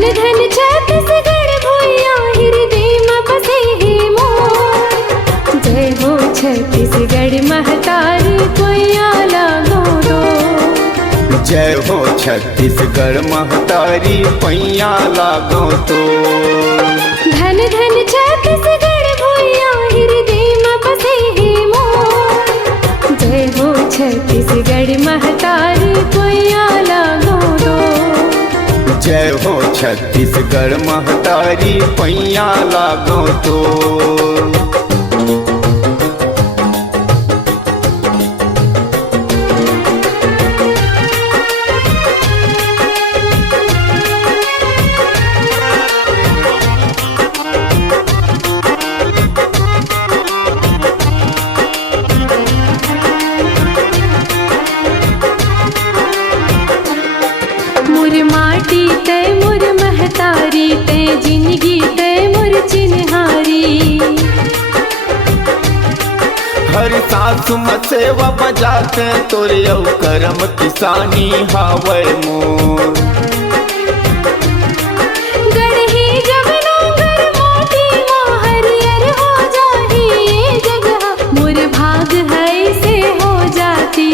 धन धन छत्तीसगढ़ भुइयां हृदय में बसे हे मोर। जय हो छत्तीसगढ़ महतारी पैया लागो दो। जय हो छत्तीसगढ़ महतारी पैया लागो तो। धन धन छत्तीसगढ़ भुइयां हृदय में बसे हे मोर। जय हो छत्तीसगढ़ महतारी पैया लागो दो। जय हो छत्तीसगढ़ महतारी पैया लागो तो। मोर माटी तय मोर महतारी तय जिंदगी तय मोर चिन्हारी। हर सासु मसेवा बजाते तोर यौ करम किसानी हावय मोर। गढ़ही जब नांगर मोती माँ हरियर हो जाही ये जगह। मोर भाग है से हो जाती।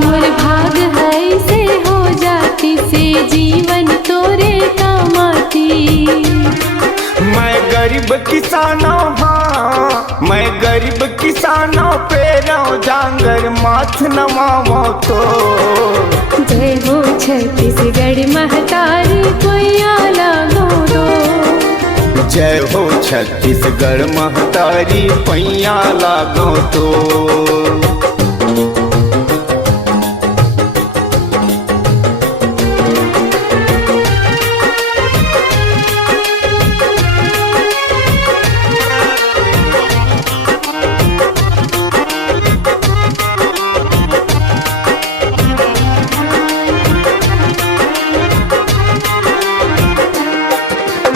मोर भाग है से हो जाती से जीवन तोरे कामाती। मैं गरीब किसानों हाँ मैं गरीब किसानों पे रहो जांगर माथ नमावो तो। जय हो छत्तीसगढ़ महतारी पैया लागो दो। जय हो छत्तीसगढ़ महतारी पैया लागो तो।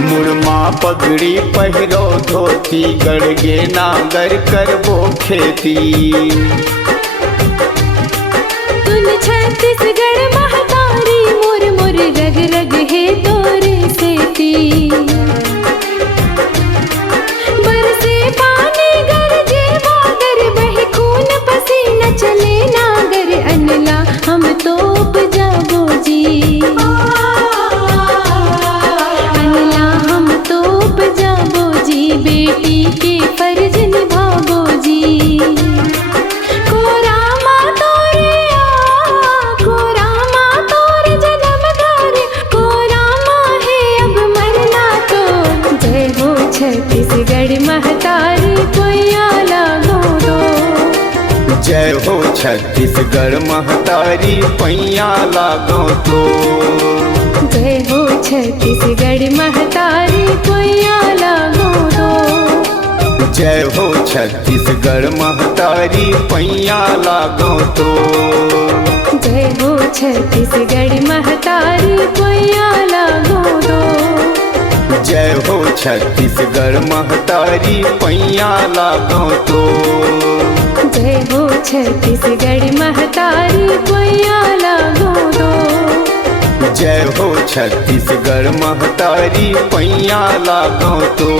मुरमा पगड़ी पहिरो धोती गड़गे नागर करबो खेती। तुन छत्तीसगढ़ महतारी मोर मोर रग रग है तोरे सेती। बरसे पानी गरजे बादर बहे खून पसीना चले नागर अनला हम तो उपजाबो जी। अनला हम तो उपजाबो जी बेटी के फर्ज निभाबो जी। कोरा माँ तोरे कोरा माँ तोरे जन्म धारे कोरा माँ है अब मरना तो। जय हो छत्तीसगढ़ महतारी पैया लागो दो। जय हो छत्तीसगढ़ महतारी पैया लागो तो। जय हो छत्तीसगढ़ महतारी पैया लागो दो। जय हो छत्तीसगढ़ महतारी पैया लागो तो। जय हो छत्तीसगढ़ महतारी पैया लागो दो। जय हो छत्तीसगढ़ महतारी पैया लागो तो। जय हो छत्तीसगढ़ महतारी पैया लागो दो। जय हो छत्तीसगढ़ महतारी पैया लागो तो।